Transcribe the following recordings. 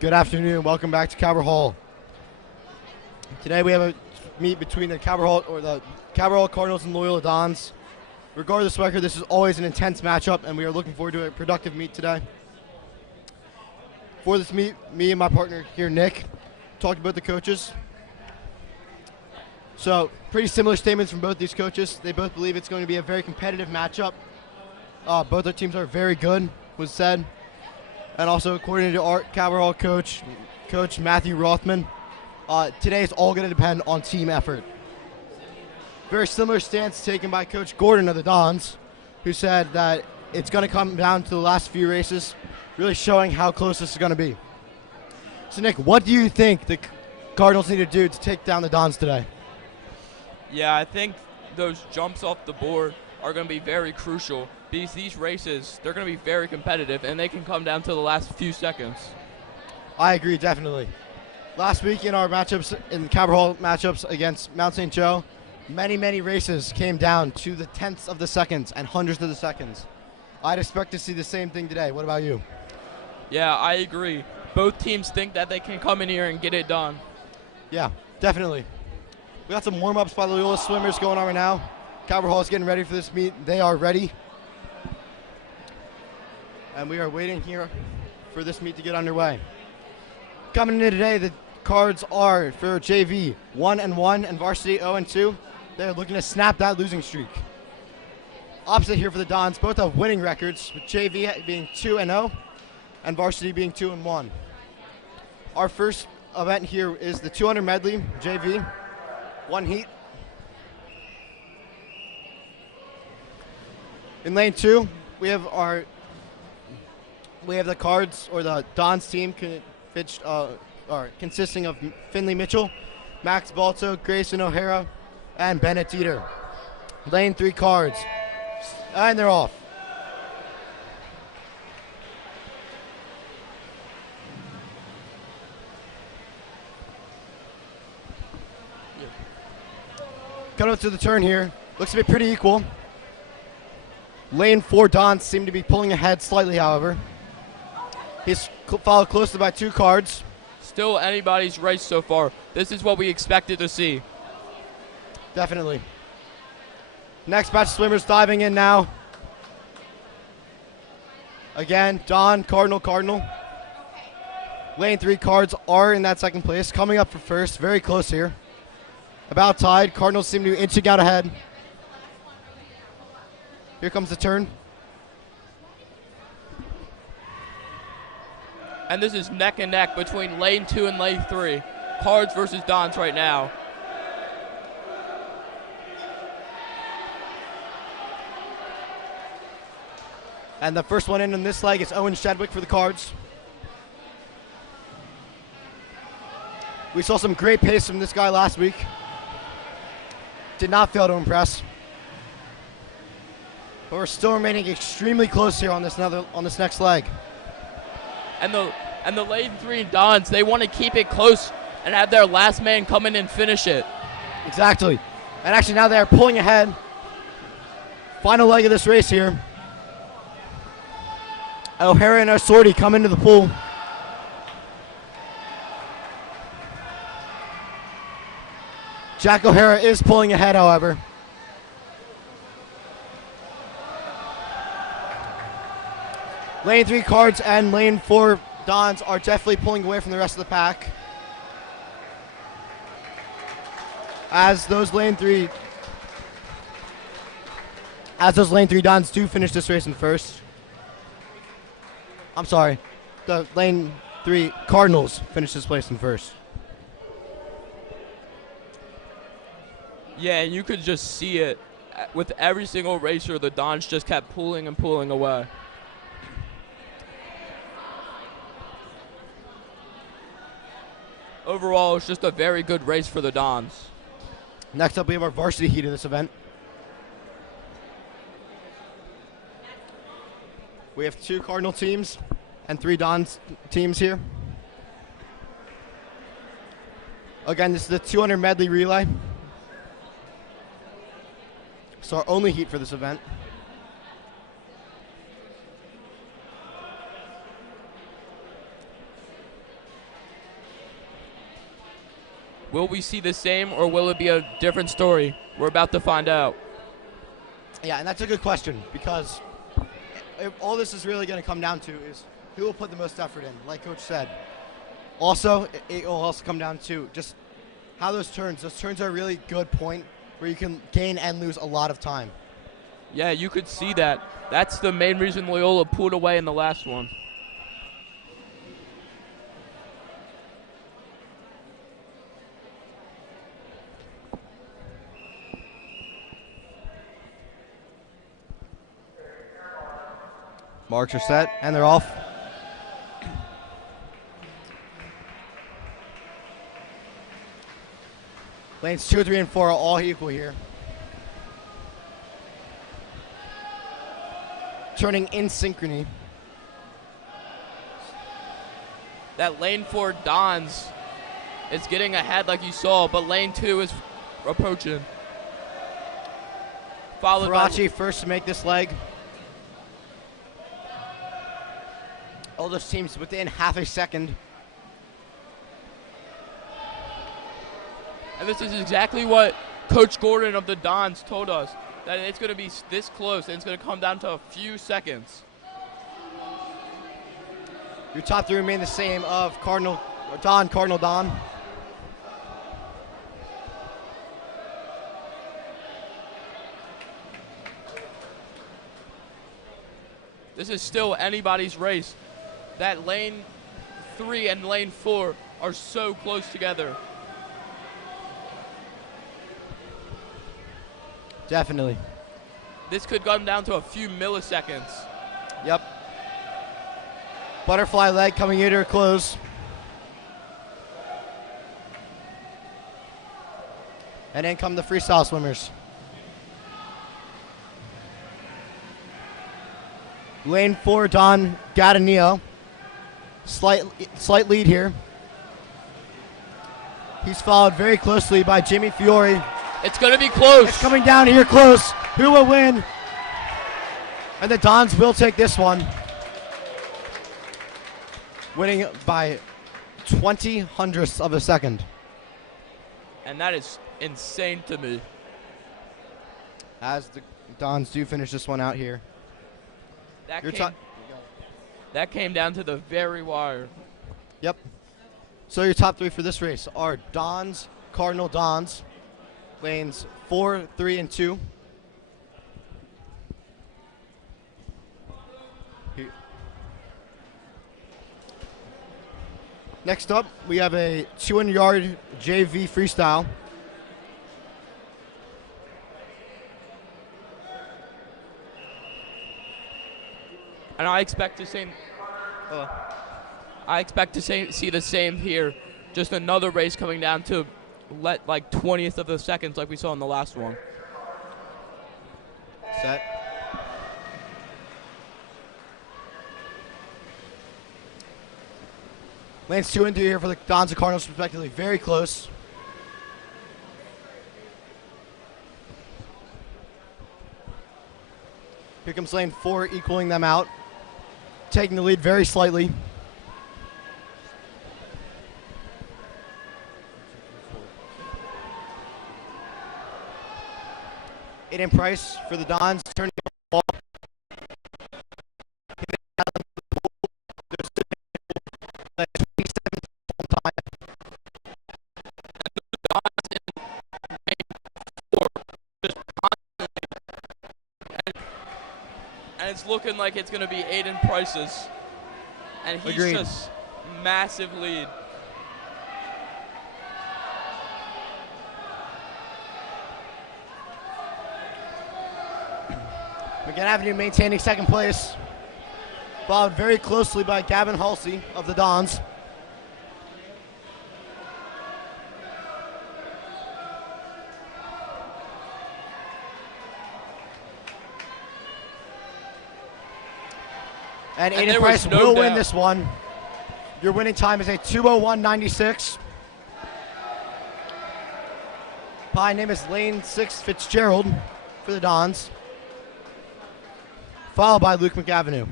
Good afternoon. Welcome back to Cabot Hall. Today we have a meet between the Cabot Hall Cardinals and Loyola Dons. Regardless of record, this is always an intense matchup, and we are looking forward to a productive meet today. For this meet, me and my partner here, Nick, talked about the coaches. So, pretty similar statements from both these coaches. They both believe it's going to be a very competitive matchup. Both our teams are very good, was said. And also, according to our Cabot Hall coach Matthew Rothman, today is all going to depend on team effort. Very similar stance taken by Coach Gordon of the Dons, who said that it's going to come down to the last few races, really showing how close this is going to be. So, Nick, what do you think the Cardinals need to do to take down the Dons today? Yeah, I think those jumps off the board are going to be very crucial because these races, they're going to be very competitive, and they can come down to the last few seconds. I agree, definitely. Last week in our matchups, in Cabot Hall matchups against Mount St. Joe, many races came down to the tenths of the seconds and hundredths of the seconds. I'd expect to see the same thing today. What about you? Yeah, I agree. Both teams think that they can come in here and get it done. Yeah, definitely. We got some warm-ups by the Loyola swimmers going on right now. Cabot Hall is getting ready for this meet. They are ready. And we are waiting here for this meet to get underway. Coming in today, the cards are for JV 1-1 and Varsity 0-2. They're looking to snap that losing streak. Opposite here for the Dons, both have winning records, with JV being 2-0 and Varsity being 2-1. Our first event here is the 200 medley, JV, one heat. In lane 2, we have the cards, or the Dons team consisting of Finley Mitchell, Max Balto, Grayson O'Hara, and Bennett Dieter. Lane 3 cards, and they're off. Coming up to the turn here, looks to be pretty equal. Lane 4 Dons seem to be pulling ahead slightly, however. He's followed closely by 2 cards. Still anybody's race so far. This is what we expected to see. Definitely. Next batch of swimmers diving in now. Again, Don, Cardinal. Lane 3 cards are in that second place. Coming up for first, very close here. About tied. Cardinals seem to be inching out ahead. Here comes the turn. And this is neck and neck between lane 2 and lane 3. Cards versus Dons right now. And the first one in this leg is Owen Shedwick for the cards. We saw some great pace from this guy last week. Did not fail to impress. But we're still remaining extremely close here on this next leg. And the lane 3 Dons, they want to keep it close and have their last man come in and finish it. Exactly. And actually now they're pulling ahead. Final leg of this race here. O'Hara and Arsordi come into the pool. Jack O'Hara is pulling ahead, however. Lane 3 cards and lane 4 Dons are definitely pulling away from the rest of the pack. As those lane 3 Dons do finish this race in first. I'm sorry. The lane 3 Cardinals finish this place in first. Yeah, and you could just see it. With every single racer, the Dons just kept pulling and pulling away. Overall, it's just a very good race for the Dons. Next up, we have our varsity heat of this event. We have 2 Cardinal teams and 3 Dons teams here. Again, this is the 200 medley relay. It's our only heat for this event. Will we see the same, or will it be a different story? We're about to find out. Yeah, and that's a good question, because all this is really going to come down to is who will put the most effort in, like Coach said. Also, it will also come down to just how those turns are a really good point where you can gain and lose a lot of time. Yeah, you could see that. That's the main reason Loyola pulled away in the last one. Marks are set, and they're off. Lanes 2, 3, and 4 are all equal here. Turning in synchrony. That lane 4 Dons is getting ahead like you saw, but lane 2 is approaching. Followed Faraci first to make this leg. All those teams within half a second. And this is exactly what Coach Gordon of the Dons told us, that it's going to be this close and it's going to come down to a few seconds. Your top three remain the same of Cardinal Don. This is still anybody's race. That lane 3 and lane 4 are so close together. Definitely. This could come down to a few milliseconds. Yep. Butterfly leg coming into a close. And in come the freestyle swimmers. Lane 4, Don Gadanillo. Slight lead here. He's followed very closely by Jimmy Fiore. It's going to be close. It's coming down here close. Who will win? And the Dons will take this one. Winning by 20 hundredths of a second. And that is insane to me. As the Dons do finish this one out here. That came down to the very wire. Yep. So your top three for this race are Dons, Cardinal Dons, lanes 4, 3, and 2. Next up, we have a 200-yard JV freestyle. And I expect to see the same here. Just another race coming down to like 20th of the seconds like we saw in the last one. Set. Lanes 2 and 3 here for the Dons and Cardinals respectively. Very close. Here comes lane 4 equaling them out. Taking the lead very slightly. Aiden Price for the Dons turning the ball. And it's looking like it's going to be Aiden Price's. And he's Agreed. just massive lead. McGinn Avenue maintaining second place. Followed very closely by Gavin Halsey of the Dons. And Aiden Price will win this one. Your winning time is a 2:01.96. My name is Lane 6 Fitzgerald for the Dons. Followed by Luke McAvenue.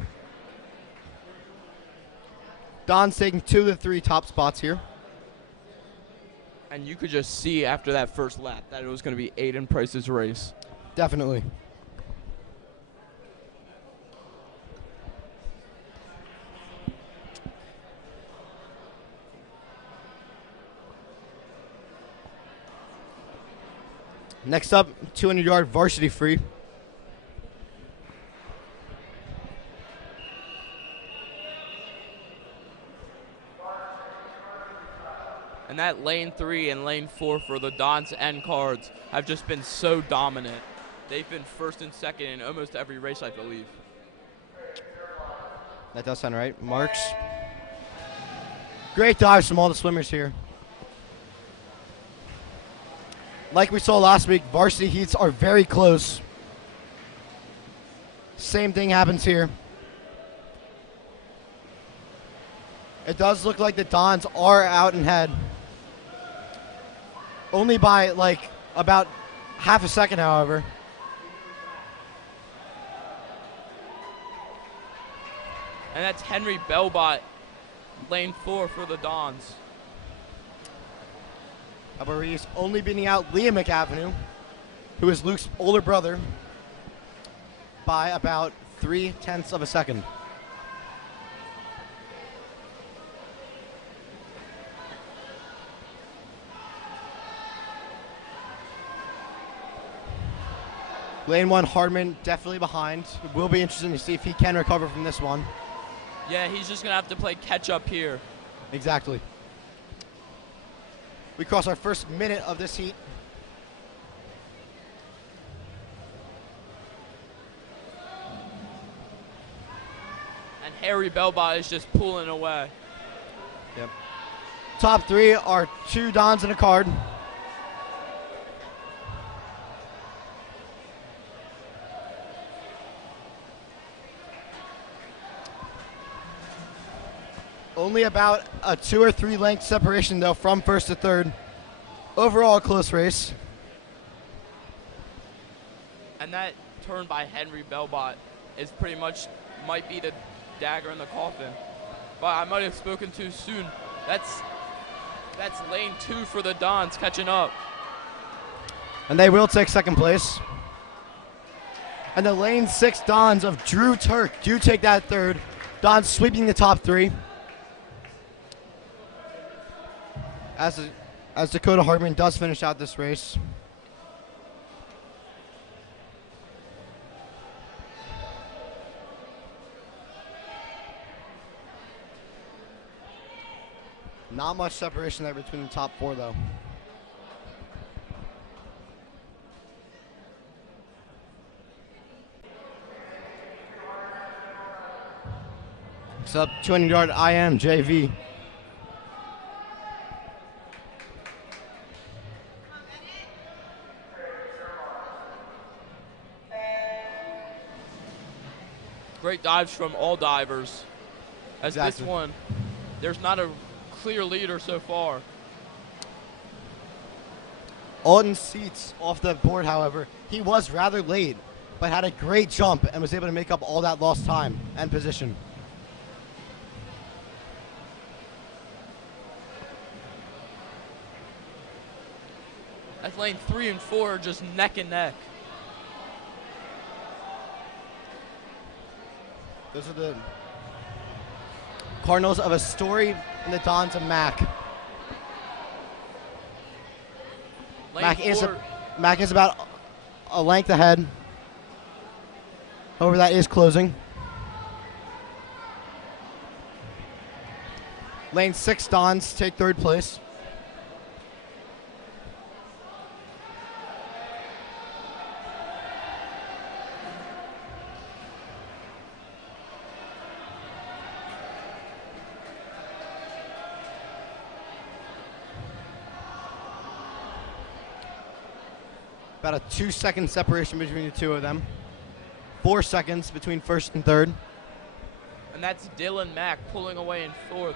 Dons taking 2 of the 3 top spots here. And you could just see after that first lap that it was going to be Aiden Price's race. Definitely. Next up, 200-yard varsity free. And that lane 3 and lane 4 for the Dons and Cards have just been so dominant. They've been first and second in almost every race, I believe. That does sound right. Marks. Great dives from all the swimmers here. Like we saw last week, varsity heats are very close. Same thing happens here. It does look like the Dons are out and ahead. Only by like about half a second, however. And that's Henry Belbot, lane 4 for the Dons. However, he's only beating out Liam McAvenue, who is Luke's older brother, by about 0.3 of a second. Lane 1, Hardman definitely behind. It will be interesting to see if he can recover from this one. Yeah, he's just going to have to play catch up here. Exactly. We cross our first minute of this heat. And Harry Belbot is just pulling away. Yep. Top 3 are 2 Dons and a Card. Only about a 2 or 3 length separation, though, from first to third. Overall, a close race. And that turn by Henry Belbot is pretty much might be the dagger in the coffin. But I might have spoken too soon. That's lane 2 for the Dons catching up. And they will take second place. And the lane 6 Dons of Drew Turk do take that third. Dons sweeping the top 3. As Dakota Hartman does finish out this race. Not much separation there between the top 4, though. Next up, 200-yard IM JV. Great dives from all divers. As Exactly. This one, there's not a clear leader so far. Alton Seats off the board, however. He was rather late, but had a great jump and was able to make up all that lost time and position. That's lane 3 and 4 just neck and neck. Those are the Cardinals of Astoria and the Dons of Mac. Lane Mac is about a length ahead. However, that is closing. Lane 6 Dons take third place. About a 2-second separation between the two of them. 4 seconds between first and third. And that's Dylan Mack pulling away in fourth.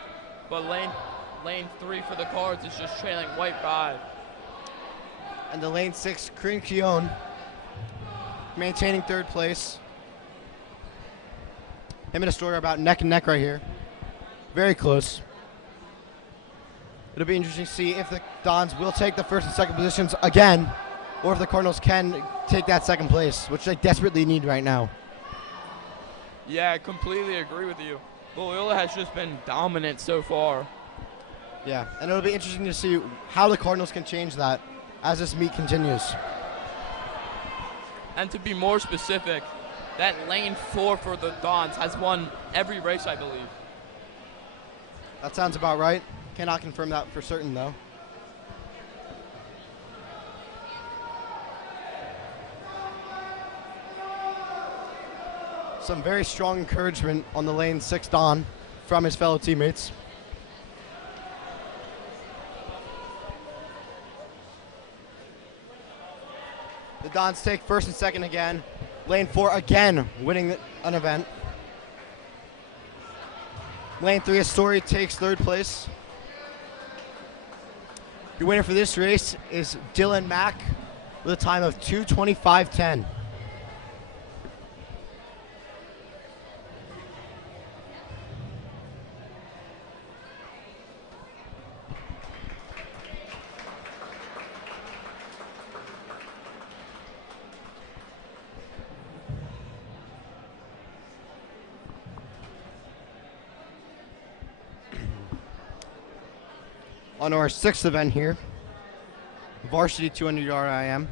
But lane 3 for the Cards is just trailing White 5. And the lane 6 Corinne Keown maintaining third place. Him and Astoria are about neck and neck right here. Very close. It'll be interesting to see if the Dons will take the first and second positions again, or if the Cardinals can take that second place, which they desperately need right now. Yeah, I completely agree with you. Loyola has just been dominant so far. Yeah, and it'll be interesting to see how the Cardinals can change that as this meet continues. And to be more specific, that lane 4 for the Dons has won every race, I believe. That sounds about right. Cannot confirm that for certain, though. Some very strong encouragement on the lane 6 Don from his fellow teammates. The Dons take first and second again. Lane 4 again winning an event. Lane 3 Astoria takes third place. Your winner for this race is Dylan Mack with a time of 2:25.10. On our 6th event here, Varsity 200-yard IM.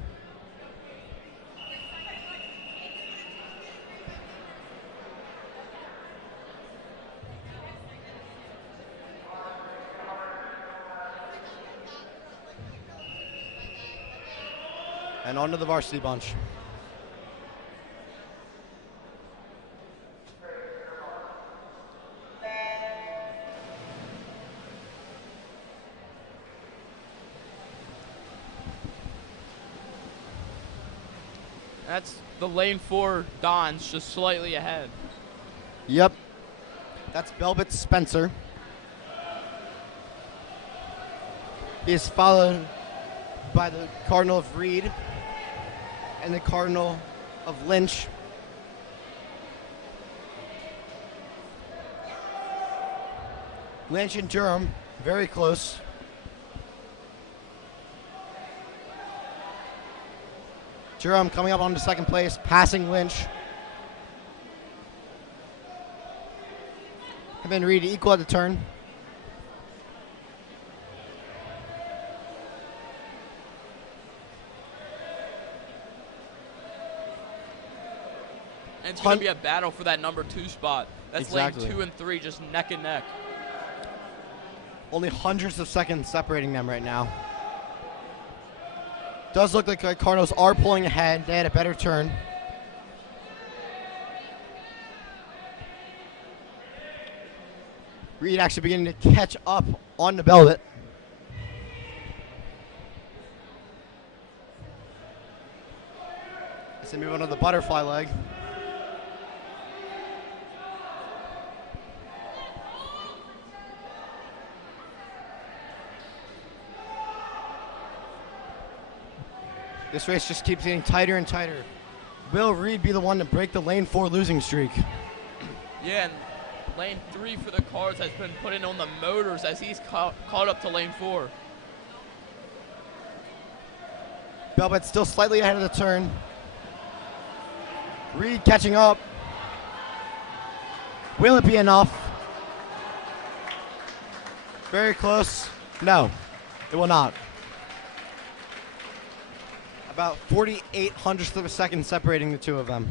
And on to the Varsity bunch. That's the lane 4 Dons just slightly ahead. Yep. That's Belbit Spencer. He is followed by the Cardinal of Reed and the Cardinal of Lynch. Lynch and Durham, very close. Durham coming up onto second place, passing Lynch. And then Reed equal at the turn. And it's going to be a battle for that number 2 spot. That's exactly. lane 2 and 3 just neck and neck. Only hundreds of seconds separating them right now. Does look like the Cardinals are pulling ahead. They had a better turn. Reed actually beginning to catch up on the Belbit. As they move on to the butterfly leg. This race just keeps getting tighter and tighter. Will Reed be the one to break the lane 4 losing streak? Yeah, and lane 3 for the Cards has been putting on the motors as he's caught up to lane 4. Belbit still slightly ahead of the turn. Reed catching up. Will it be enough? Very close. No, it will not. About 48 hundredths of a second separating the two of them.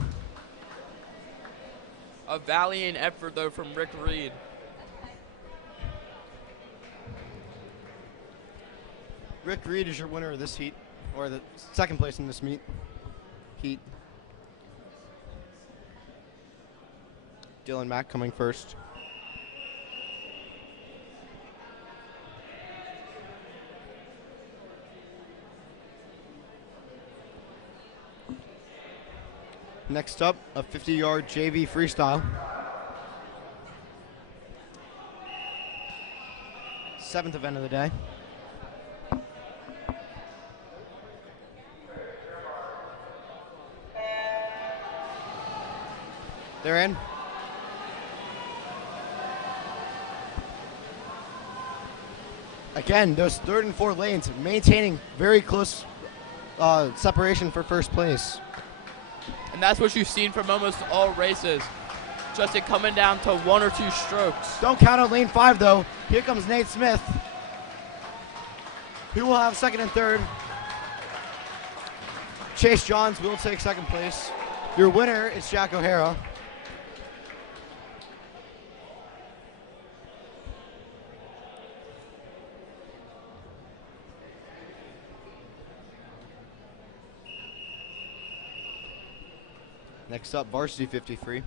A valiant effort, though, from Rick Reed. Rick Reed is your winner of this heat, or the second place in this heat. Dylan Mack coming first. Next up, a 50-yard JV freestyle. 7th event of the day. They're in. Again, those third and fourth lanes maintaining very close separation for first place. And that's what you've seen from almost all races. Just it coming down to 1 or 2 strokes. Don't count out lane 5 though. Here comes Nate Smith, who will have second and third. Chase Johns will take second place. Your winner is Jack O'Hara. Next up, Varsity 53.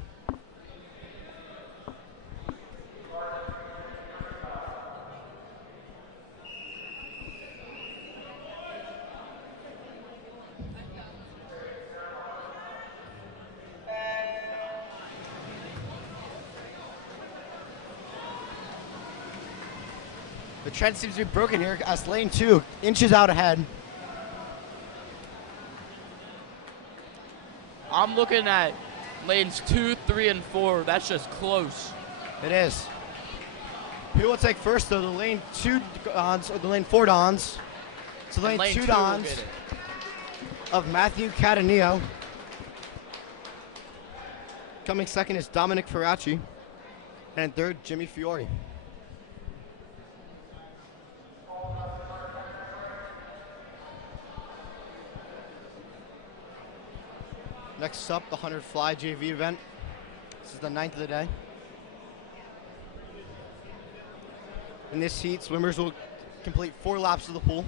The trend seems to be broken here as lane 2 inches out ahead. I'm looking at lanes 2, 3, and 4. That's just close. It is. Who will take first though? The lane 2 Dons or the lane 4 Dons? So lane 2 Dons of Matthew Cataneo. Coming second is Dominic Ferracci. And third, Jimmy Fiore. Next up, the 100 Fly JV event. This is the 9th of the day. In this heat, swimmers will complete 4 laps of the pool.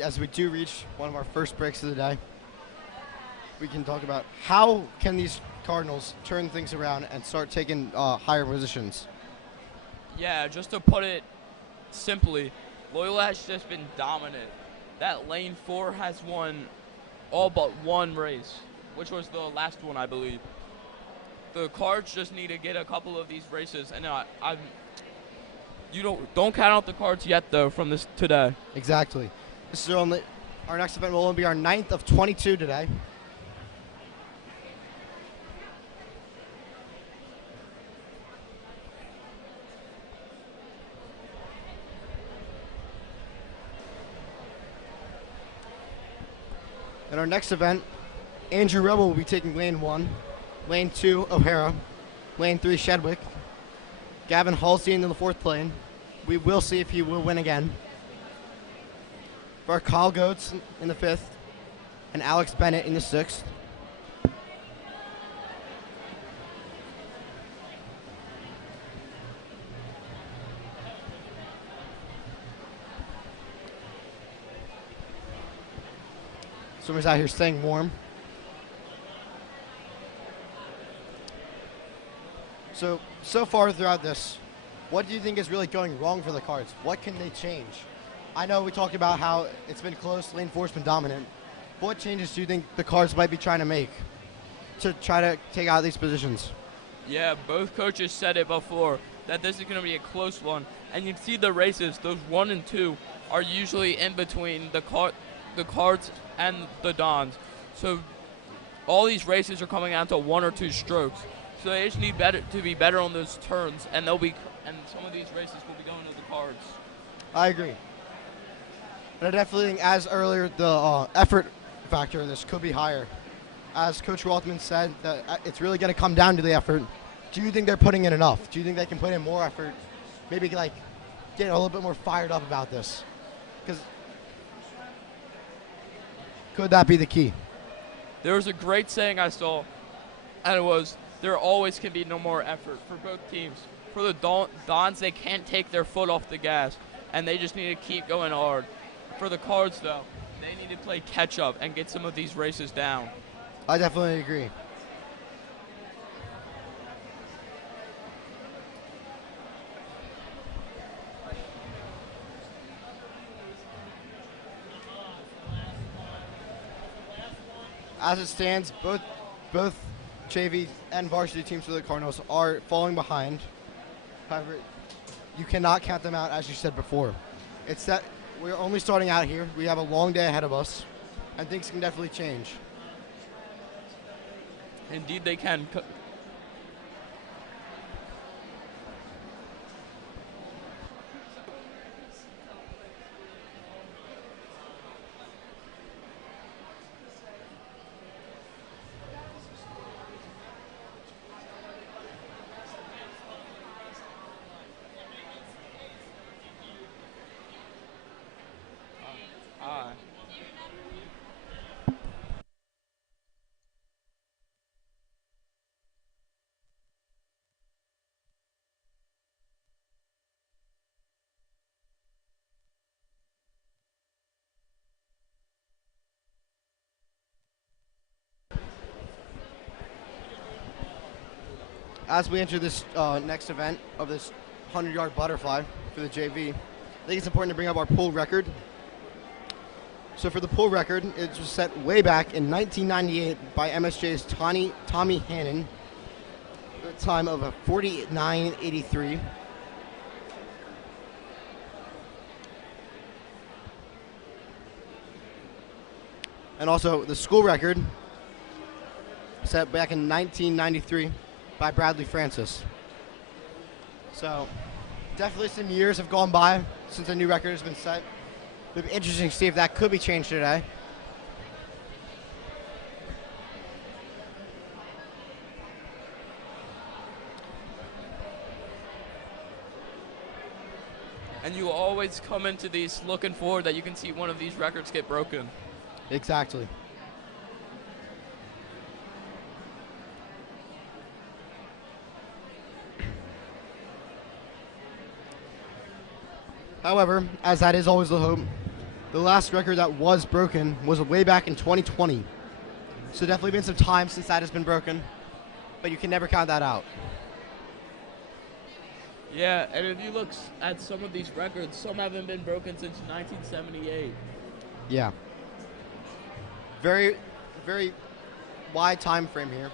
As we do reach one of our first breaks of the day, we can talk about how can these Cardinals turn things around and start taking higher positions. Yeah, just to put it simply, Loyola has just been dominant. That lane 4 has won all but one race, which was the last one, I believe. The Cards just need to get a couple of these races, and don't count out the Cards yet though from this today. Exactly. This is our next event will only be our 9th of 22 today. In our next event, Andrew Rebel will be taking lane 1, lane 2 O'Hara, lane 3 Shedwick, Gavin Halsey in the 4th lane. We will see if he will win again. For Kyle Goetz in the 5th, and Alex Bennett in the 6th. Swimmers out here staying warm. So far throughout this, what do you think is really going wrong for the Cards? What can they change? I know we talked about how it's been close, lane 4's been dominant. What changes do you think the Cards might be trying to make to try to take out these positions? Yeah, both coaches said it before, that this is going to be a close one. And you can see the races, those 1 and 2 are usually in between the Cards and the Dons. So all these races are coming down to 1 or 2 strokes. So they just need to be better on those turns, and some of these races will be going to the Cards. I agree. But I definitely think, as earlier, the effort factor in this could be higher. As Coach Waltman said, that it's really going to come down to the effort. Do you think they're putting in enough? Do you think they can put in more effort? Maybe get a little bit more fired up about this? Because could that be the key? There was a great saying I saw, and it was, there always can be no more effort for both teams. For the Dons, they can't take their foot off the gas, and they just need to keep going hard. For the Cards, though, they need to play catch-up and get some of these races down. I definitely agree. As it stands, both both JV and varsity teams for the Cardinals are falling behind. However, you cannot count them out, as you said before. It's that we're only starting out here. We have a long day ahead of us, and things can definitely change. Indeed, they can. As we enter this next event of this 100-yard butterfly for the JV, I think it's important to bring up our pool record. So for the pool record, it was set way back in 1998 by MSJ's Tommy Hannon, at a time of a 49.83. And also the school record set back in 1993 by Bradley Francis. So definitely some years have gone by since a new record has been set. It'll be interesting to see if that could be changed today. And you always come into these looking forward that you can see one of these records get broken. Exactly. However, as that is always the hope, the last record that was broken was way back in 2020. So definitely been some time since that has been broken, but you can never count that out. Yeah, and if you look at some of these records, some haven't been broken since 1978. Yeah. Very, very wide time frame here.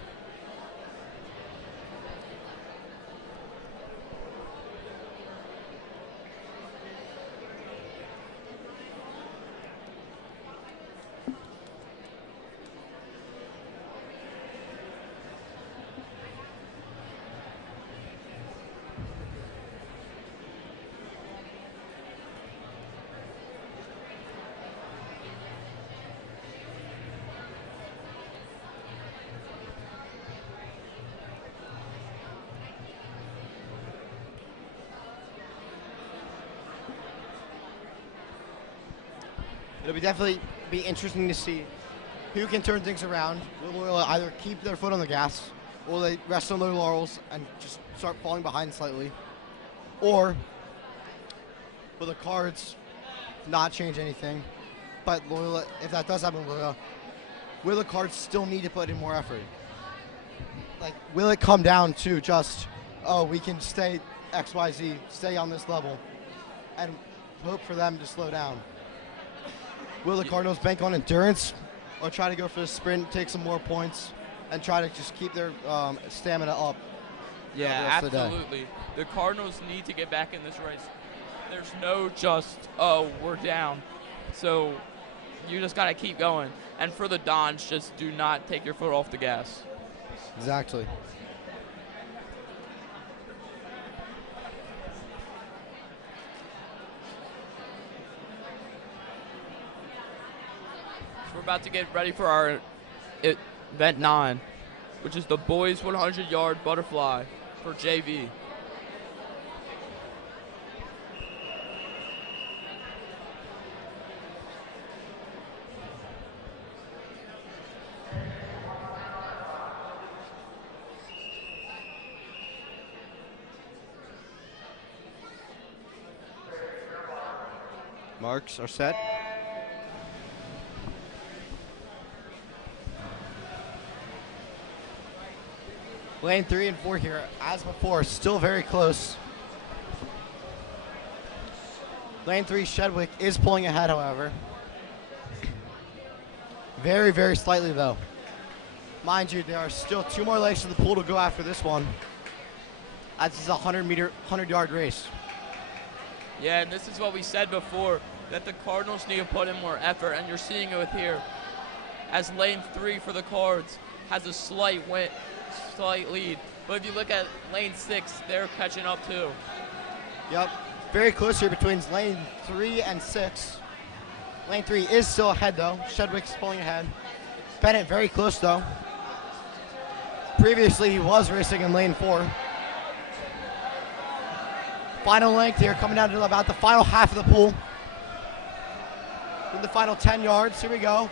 It'll definitely be interesting to see who can turn things around. Will Loyola either keep their foot on the gas, or they rest on their laurels and just start falling behind slightly, or will the Cards not change anything? But Loyola, if that does happen, Loyola, will the Cards still need to put in more effort? Like, will it come down to just, oh, we can stay XYZ, stay on this level, and hope for them to slow down? Will the Cardinals bank on endurance or try to go for the sprint, take some more points, and try to just keep their stamina up? Yeah, absolutely. The Cardinals need to get back in this race. There's no just, oh, we're down. So you just got to keep going. And for the Dons, just do not take your foot off the gas. Exactly. We're about to get ready for our event 9, which is the boys 100-yard butterfly for JV. Marks are set. Lane 3 and 4 here, as before, still very close. Lane 3, Shedwick is pulling ahead, however. Very, very slightly, though. Mind you, there are still 2 more legs to the pool to go after this one. This is a 100-yard race. Yeah, and this is what we said before, that the Cardinals need to put in more effort, and you're seeing it with here. As lane 3 for the Cards has a slight lead. But if you look at lane 6, they're catching up too. Yep, very close here between lane 3 and 6. Lane 3 is still ahead though. Shedwick's pulling ahead. Bennett very close though. Previously he was racing in lane 4. Final length here, coming down to about the final half of the pool. In the final 10 yards, here we go.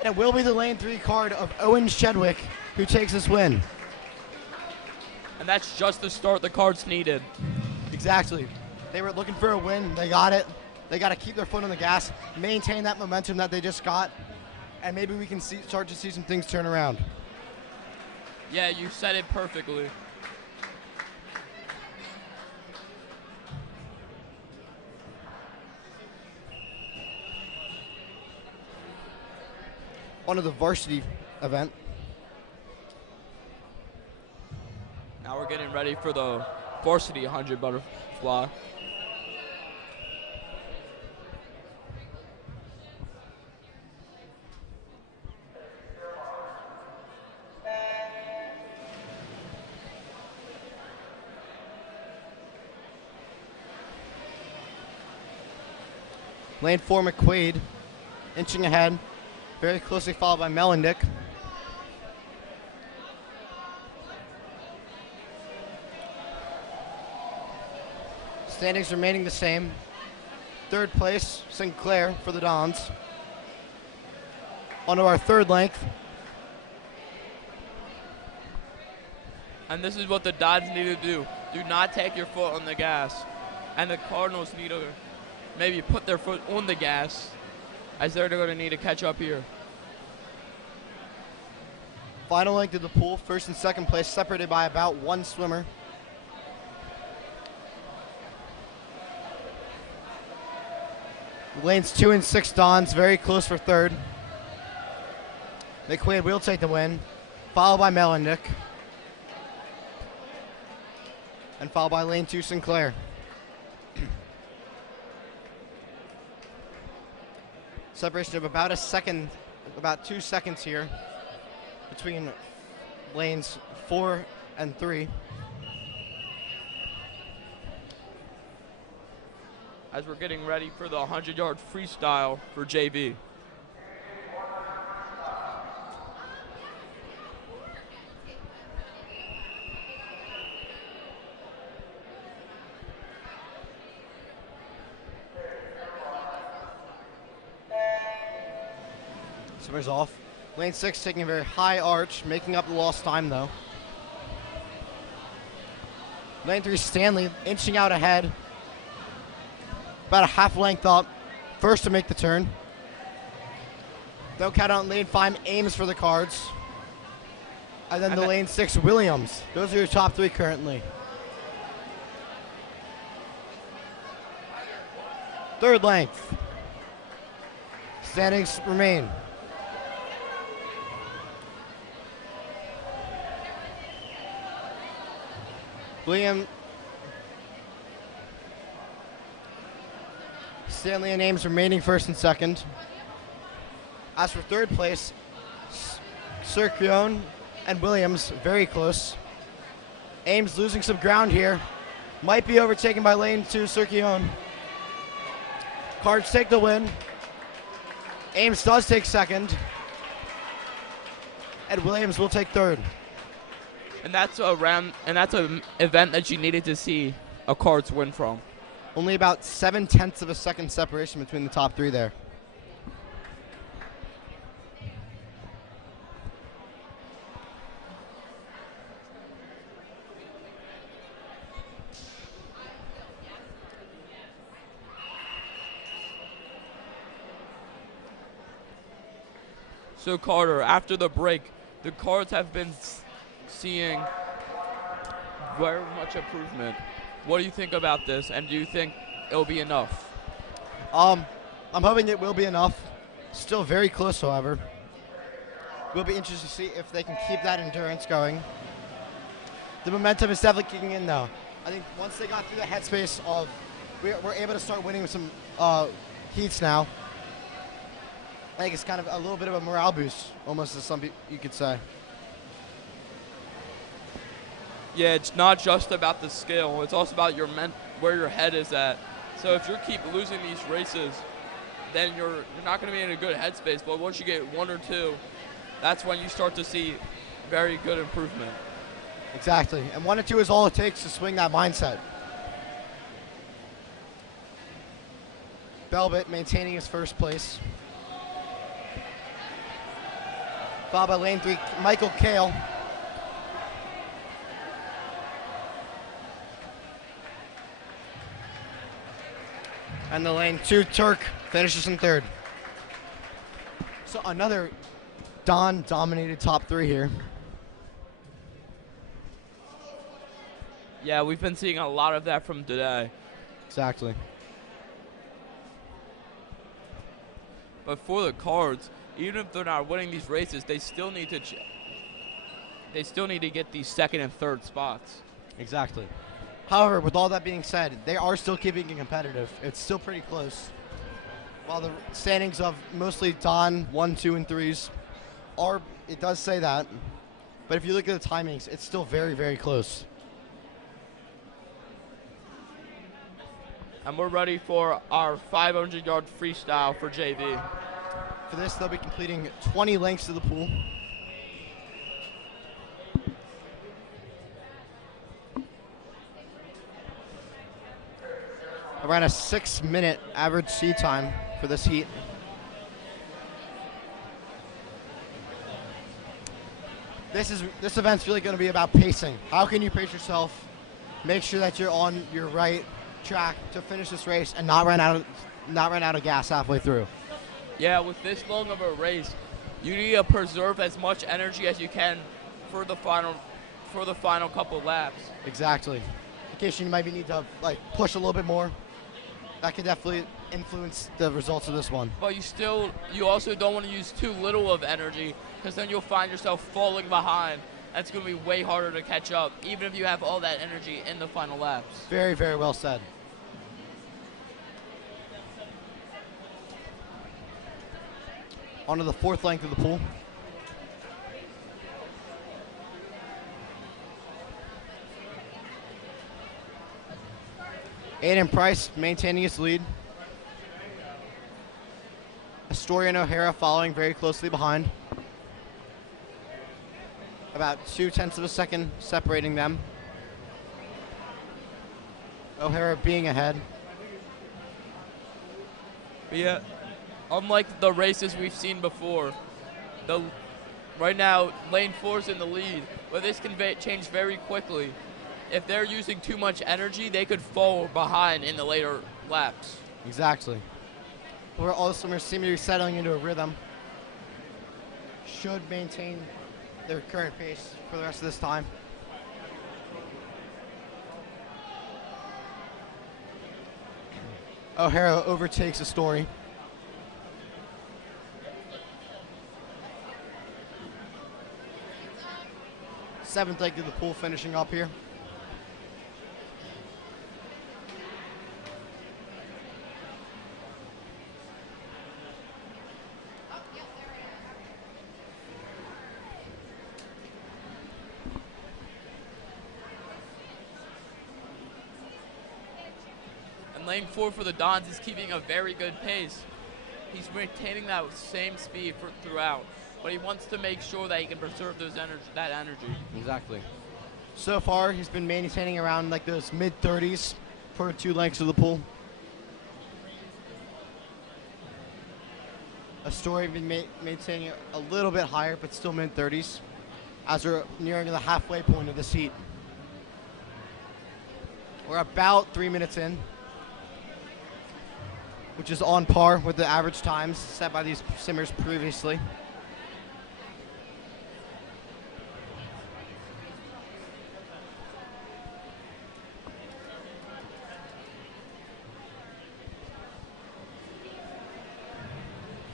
And it will be the lane 3 card of Owen Shedwick who takes this win. And that's just the start the Cards needed. Exactly. They were looking for a win. They got it. They got to keep their foot on the gas, maintain that momentum that they just got, and maybe we can start to see some things turn around. Yeah, you said it perfectly. On to the varsity event. Now we're getting ready for the varsity 100 butterfly. Lane 4 McQuaid inching ahead, very closely followed by Melendick. Standings remaining the same. 3rd place, Sinclair for the Dons. On to our 3rd length. And this is what the Dons need to do. Do not take your foot on the gas. And the Cardinals need to maybe put their foot on the gas, as they're going to need to catch up here. Final length of the pool, 1st and 2nd place, separated by about 1 swimmer. Lanes 2 and 6 Dons, very close for 3rd. McQuaid will take the win, followed by Melendick. And followed by lane 2 Sinclair. Separation of about a second, about 2 seconds here between lanes 4 and 3. As we're getting ready for the 100-yard freestyle for JV. Swimmers off. Lane 6 taking a very high arch, making up the lost time though. Lane 3 Stanley inching out ahead. About a half length up. First to make the turn. Don't count out lane 5 Ames for the Cards. And then the lane 6 Williams. Those are your top 3 currently. 3rd length. Standings remain. William, Stanley and Ames remaining 1st and 2nd. As for 3rd place, Circione and Williams very close. Ames losing some ground here. Might be overtaken by lane 2 Circione. Cards take the win. Ames does take 2nd. And Williams will take 3rd. And that's an event that you needed to see a Cards win from. Only about 0.7 of a second separation between the top 3 there. So Carter, after the break, the Cards have been seeing very much improvement. What do you think about this, and do you think it'll be enough? I'm hoping it will be enough. Still very close, however. Will be interesting to see if they can keep that endurance going. The momentum is definitely kicking in though. I think once they got through the headspace of we're able to start winning with some heats now. I think it's kind of a little bit of a morale boost, almost as some people you could say. Yeah, it's not just about the skill. It's also about where your head is at. So if you keep losing these races, then you're not going to be in a good headspace. But once you get one or two, that's when you start to see very good improvement. Exactly. And 1 or 2 is all it takes to swing that mindset. Belbit maintaining his first place. Followed by lane 3, Michael Kale. And the lane 2, Turk, finishes in third. So another Don-dominated top 3 here. Yeah, we've been seeing a lot of that from today. Exactly. But for the Cards, even if they're not winning these races, they still need to get these second and third spots. Exactly. However, with all that being said, they are still keeping it competitive. It's still pretty close. While the standings of mostly Don 1, 2, and 3s are, it does say that. But if you look at the timings, it's still very, very close. And we're ready for our 500-yard freestyle for JV. For this, they'll be completing 20 lengths of the pool. Around a 6-minute average seed time for this heat. This event's really going to be about pacing. How can you pace yourself? Make sure that you're on your right track to finish this race and not run out of gas halfway through. Yeah, with this long of a race, you need to preserve as much energy as you can for the final couple laps. Exactly. In case you maybe need to push a little bit more, that could definitely influence the results of this one. But you also don't want to use too little of energy, because then you'll find yourself falling behind. That's going to be way harder to catch up, even if you have all that energy in the final laps. Very, very well said. Onto the 4th length of the pool. Aiden Price maintaining his lead. Astoria and O'Hara following very closely behind. About 0.2 of a second separating them. O'Hara being ahead. But yeah, unlike the races we've seen before, right now lane 4's in the lead, but this can change very quickly. If they're using too much energy, they could fall behind in the later laps. Exactly. Where all the swimmers seem to be settling into a rhythm. Should maintain their current pace for the rest of this time. O'Hara overtakes the story. Seventh leg of the pool finishing up here. Lane 4 for the Dons is keeping a very good pace. He's maintaining that same speed throughout, but he wants to make sure that he can preserve that energy. Exactly. So far, he's been maintaining around those mid-30s for 2 lengths of the pool. Astoria been maintaining a little bit higher, but still mid-30s as we're nearing the halfway point of this heat. We're about 3 minutes in, which is on par with the average times set by these simmers previously.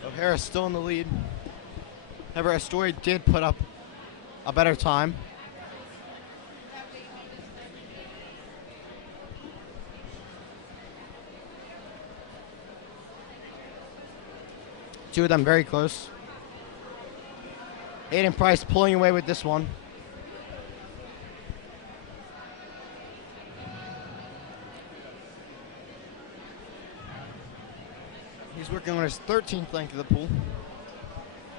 O'Hara's still in the lead. However, Astoria did put up a better time. Two of them very close. Aiden Price pulling away with this one. He's working on his 13th length of the pool.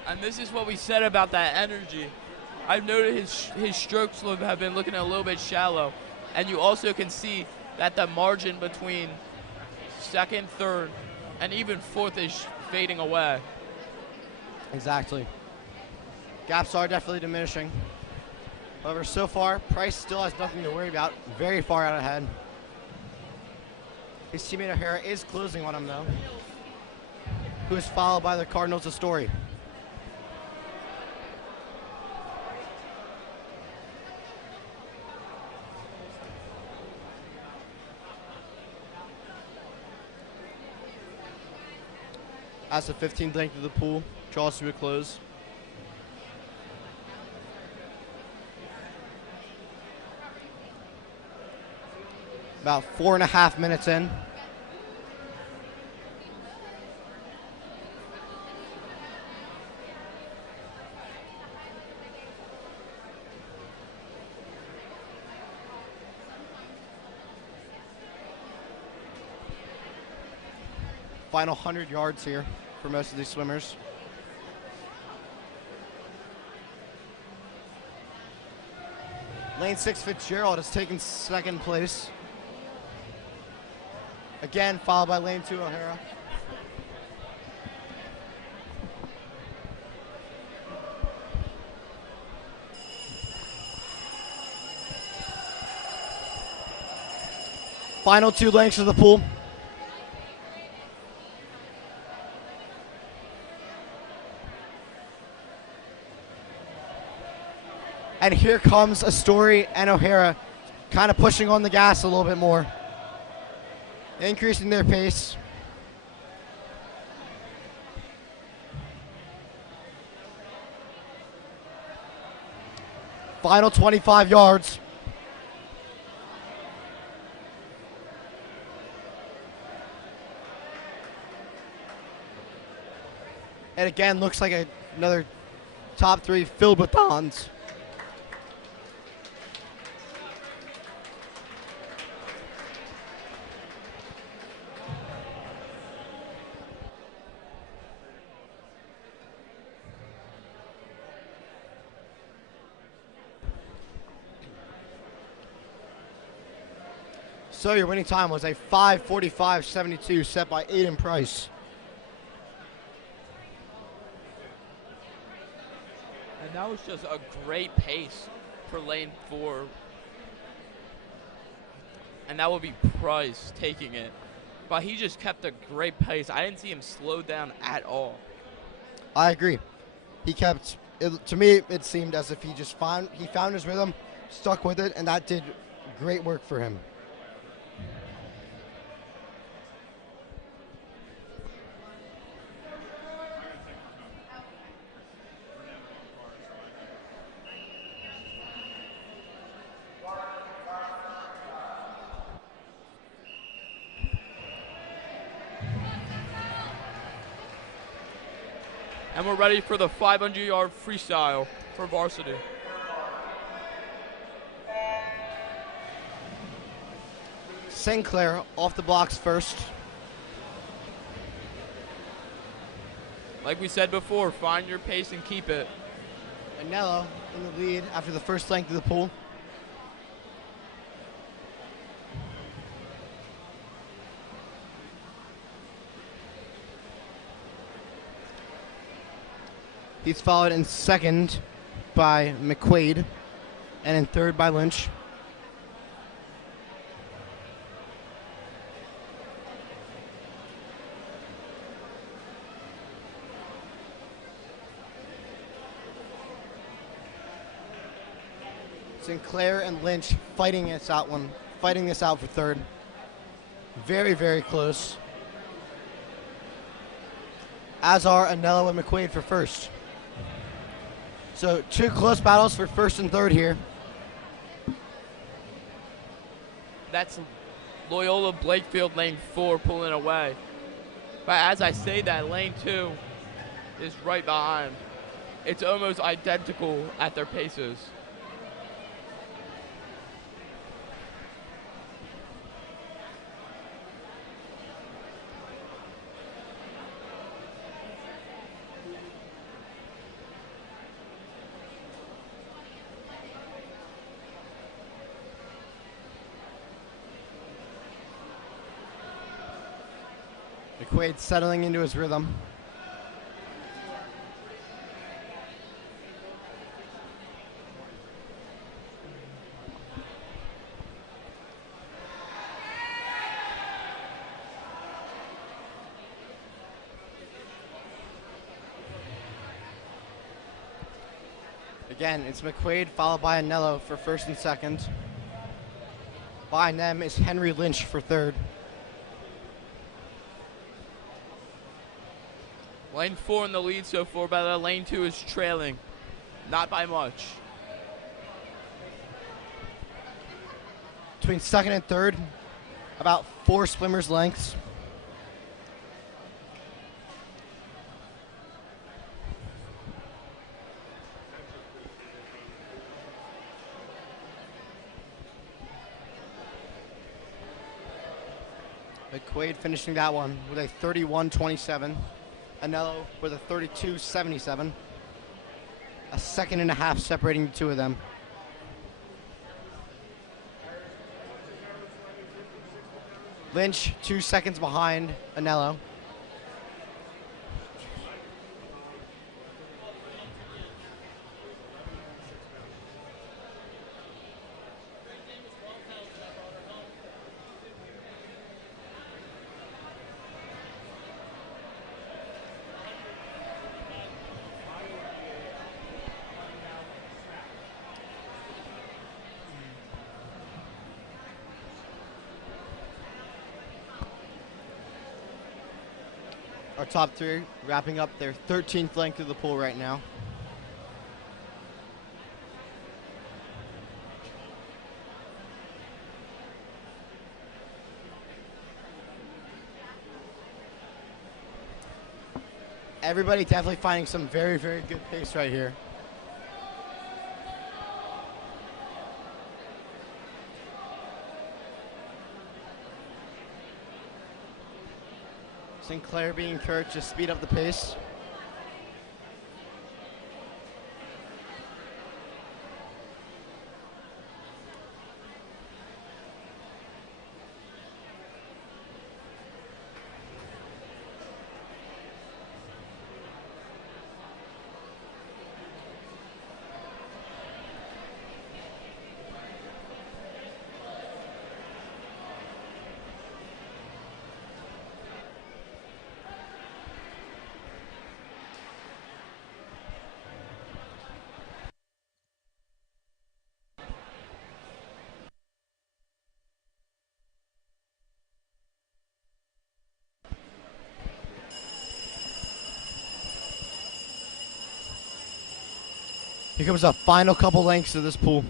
And this is what we said about that energy. I've noted his stroke slope have been looking a little bit shallow. And you also can see that the margin between second, third, and even fourth is fading away. Exactly. Gaps are definitely diminishing. However, so far, Price still has nothing to worry about. Very far out ahead. His teammate O'Hara is closing on him, though, who is followed by the Cardinals' Astoria. As the 15th length of the pool draws to a close. About 4.5 minutes in. Final 100 yards here for most of these swimmers. Lane 6 Fitzgerald has taken second place. Again, followed by lane 2 O'Hara. Final 2 lengths of the pool. And here comes Astoria and O'Hara kind of pushing on the gas a little bit more, increasing their pace. Final 25 yards. And again, looks like another top 3 filled with Dons. So your winning time was a 5:45.72 set by Aiden Price. And that was just a great pace for lane 4. And that would be Price taking it. But he just kept a great pace. I didn't see him slow down at all. I agree. He kept, to me, it seemed as if he found his rhythm, stuck with it, and that did great work for him. And we're ready for the 500-yard freestyle for Varsity. Sinclair off the blocks first. Like we said before, find your pace and keep it. Anello in the lead after the first length of the pool. He's followed in second by McQuaid and in third by Lynch. Sinclair and Lynch fighting this out for third. Very, very close. As are Anello and McQuaid for first. So 2 close battles for first and third here. That's Loyola Blakefield lane 4 pulling away. But as I say that, lane 2 is right behind. It's almost identical at their paces. McQuaid settling into his rhythm. Again, it's McQuaid followed by Anello for first and second. Behind them is Henry Lynch for third. Lane 4 in the lead so far, but lane 2 is trailing. Not by much. Between second and third, about 4 swimmers' lengths. McQuaid finishing that one with a 31-27. Anello with a 32-77. A second and a half separating the two of them. Lynch 2 seconds behind Anello. Our top 3 wrapping up their 13th length of the pool right now. Everybody definitely finding some very, very good pace right here. Sinclair being encouraged to speed up the pace. Here comes the final couple lengths of this pool.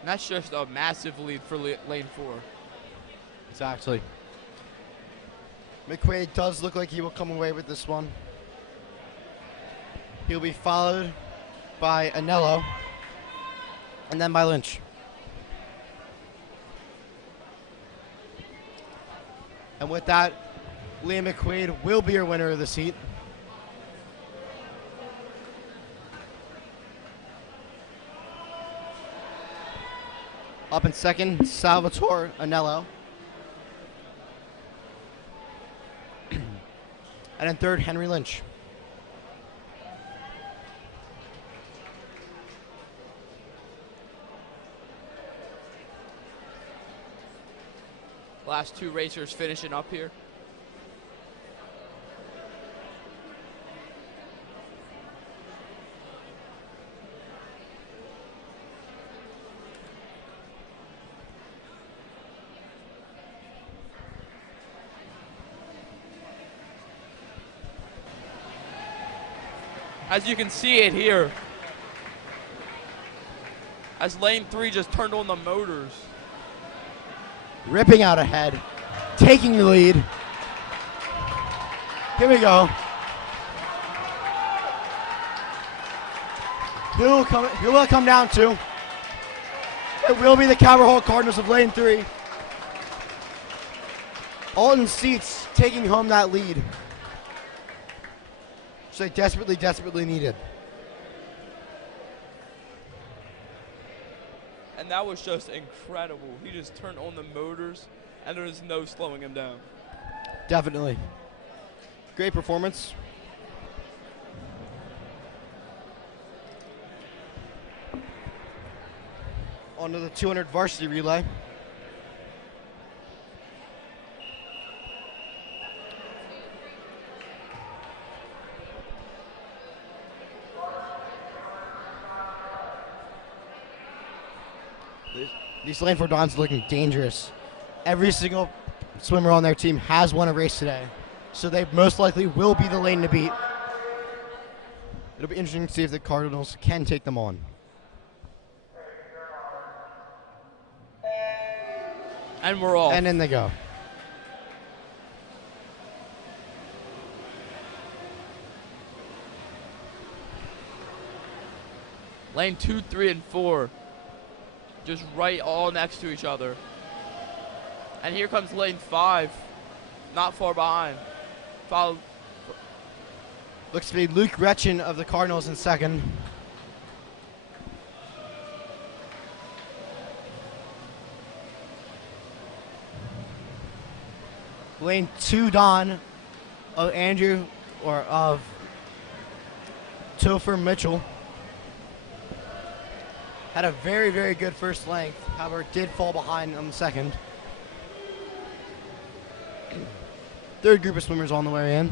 And that's just a massive lead for lane 4. Exactly. McQuaid does look like he will come away with this one. He'll be followed by Anello and then by Lynch. And with that, Liam McQuaid will be your winner of this heat. Up in second, Salvatore Anello. And in third, Henry Lynch. Last 2 racers finishing up here. As you can see it here, as lane 3 just turned on the motors. Ripping out ahead, taking the lead. Here we go. Who will it come down to? It will be the Calvert Hall Cardinals of lane 3. Alton Seats taking home that lead, which they desperately needed. And that was just incredible. He just turned on the motors, and there was no slowing him down. Definitely. Great performance. On to the 200 varsity relay. These lane 4 Dons looking dangerous. Every single swimmer on their team has won a race today, so they most likely will be the lane to beat. It'll be interesting to see if the Cardinals can take them on. And we're off. And in they go. Lane 2, 3, and 4. Just right all next to each other. And here comes lane 5. Not far behind. Followed. Looks to be Luke Retchen of the Cardinals in second. Lane 2 Don of Topher Mitchell had a very good first length, however did fall behind on the second. Third group of swimmers on the way in.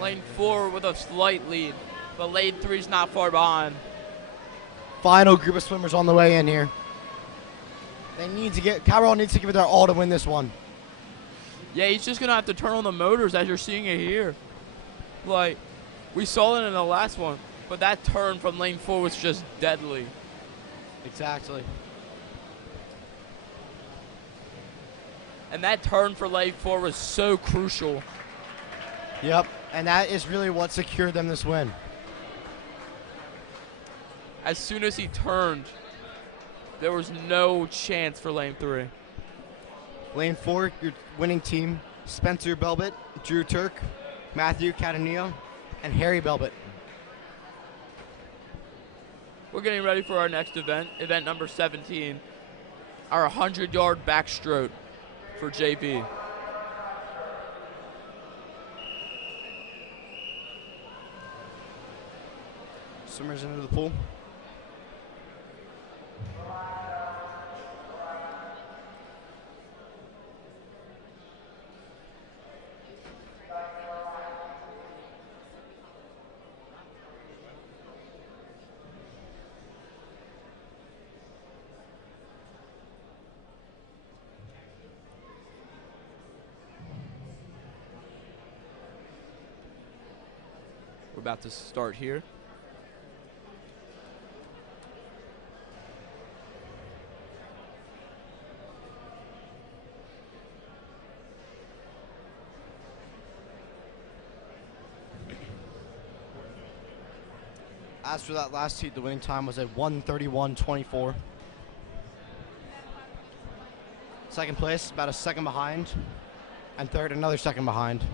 Lane 4 with a slight lead, but lane 3's not far behind. Final group of swimmers on the way in here. Calvert needs to give it their all to win this one. Yeah, he's just going to have to turn on the motors as you're seeing it here. Like, we saw it in the last one, but that turn from lane 4 was just deadly. Exactly. And that turn for lane 4 was so crucial. Yep, and that is really what secured them this win. As soon as he turned, there was no chance for lane 3. Lane 4, your winning team, Spencer Belbit, Drew Turk, Matthew Cataneo, and Harry Belbit. We're getting ready for our next event number 17, our 100-yard backstroke for JV. Swimmers into the pool. We're about to start here. As for that last heat, the winning time was at 1:31.24. Second place, about a second behind. And third, another second behind.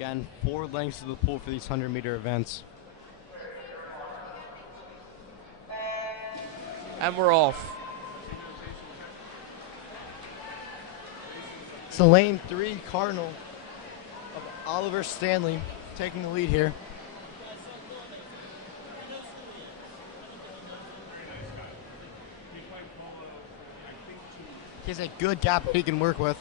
Again, 4 lengths of the pool for these 100-meter events. And we're off. It's the lane 3 Cardinal of Oliver Stanley taking the lead here. He has a good gap he can work with.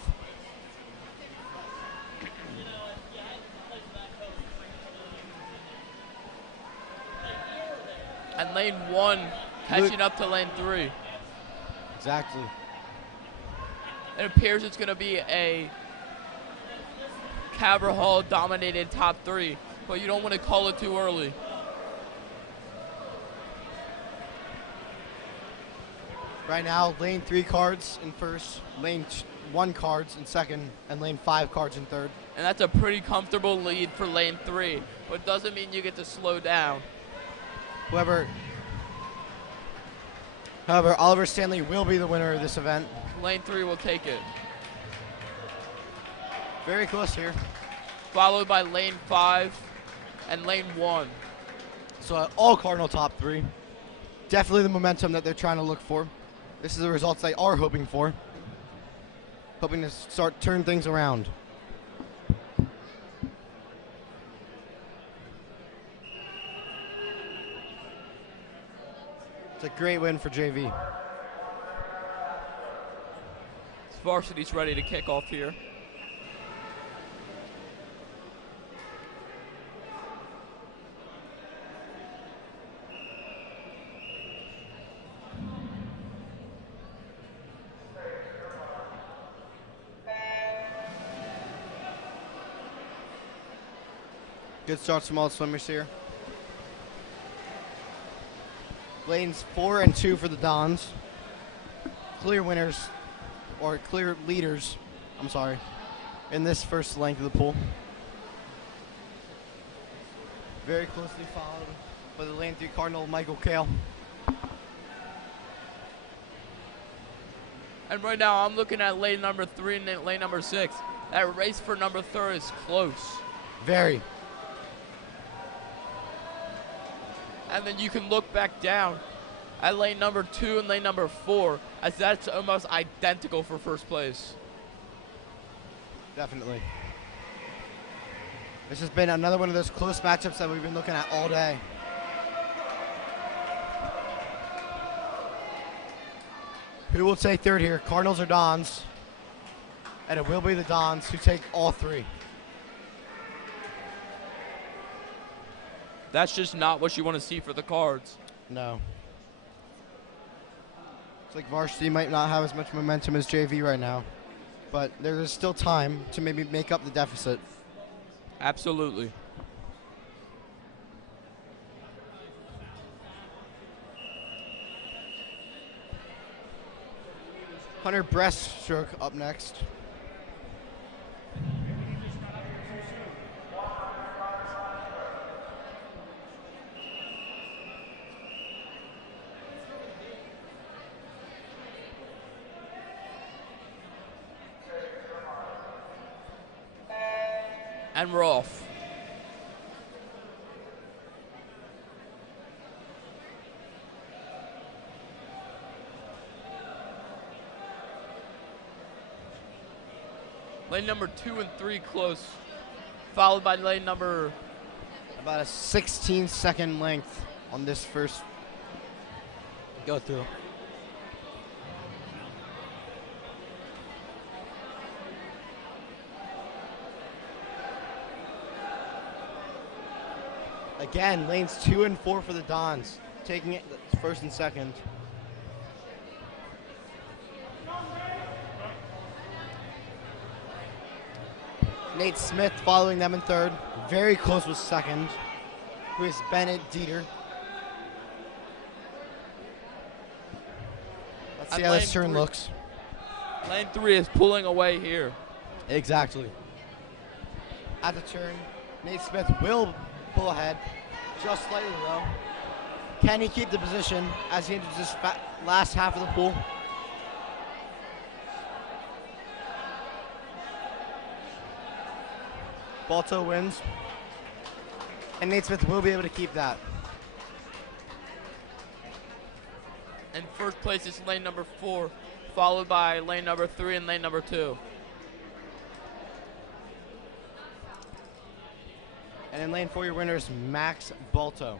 And lane 1 catching up to lane 3. Exactly. It appears it's going to be a Cabral dominated top 3, but you don't want to call it too early. Right now, lane 3 cards in first, lane 1 cards in second, and lane 5 cards in third. And that's a pretty comfortable lead for lane 3, but it doesn't mean you get to slow down. However, Oliver Stanley will be the winner of this event. Lane 3 will take it. Very close here. Followed by lane 5 and lane 1. So all Cardinal top 3. Definitely the momentum that they're trying to look for. This is the results they are hoping for. Hoping to start turn things around. It's a great win for JV. Varsity's ready to kick off here. Good starts from all the swimmers here. Lanes 4 and 2 for the Dons. Clear winners, or clear leaders, I'm sorry, in this first length of the pool. Very closely followed by the lane 3 Cardinal, Michael Kale. And right now I'm looking at lane number 3 and lane number 6. That race for number 3 is close. Very. And then you can look back down at lane number 2 and lane number 4, as that's almost identical for first place. Definitely. This has been another one of those close matchups that we've been looking at all day. Who will take third here, Cardinals or Dons? And it will be the Dons who take all 3. That's just not what you want to see for the Cards. No. It's like Varsity might not have as much momentum as JV right now, but there is still time to maybe make up the deficit. Absolutely. Hunter breaststroke up next. And we're off. Lane number 2 and 3 close, followed by lane number... About a 16-second length on this first go through. Again, lanes 2 and 4 for the Dons, taking it first and second. Nate Smith following them in third. Very close with second, who is Bennett Dieter. Let's see how this turn looks. Lane 3 is pulling away here. Exactly. At the turn, Nate Smith will pull ahead, just slightly low. Can he keep the position as he enters this last half of the pool? Balto wins. And Nate Smith will be able to keep that. In first place is lane number 4, followed by lane number 3 and lane number 2. And in lane 4, your winner is Max Balto.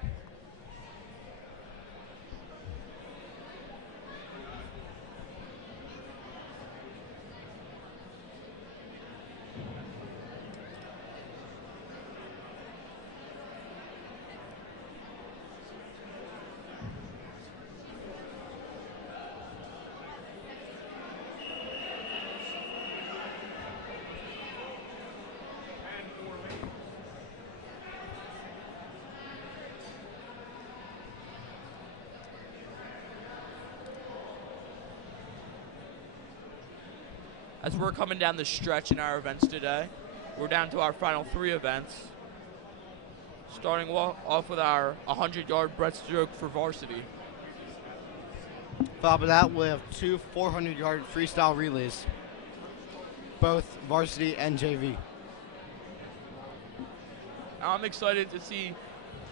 As we're coming down the stretch in our events today, we're down to our final 3 events. Starting off with our 100-yard breaststroke for varsity. Top of that, we'll have 2 400-yard freestyle relays, both varsity and JV. I'm excited to see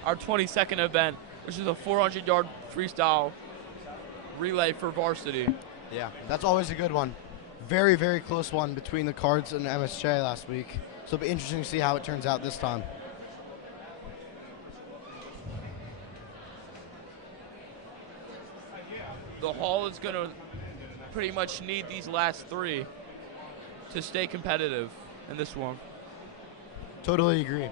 our 22nd event, which is a 400-yard freestyle relay for varsity. Yeah, that's always a good one. Very, very close one between the Cards and MSJ last week. So it'll be interesting to see how it turns out this time. The Hall is going to pretty much need these last 3 to stay competitive in this one. Totally agree.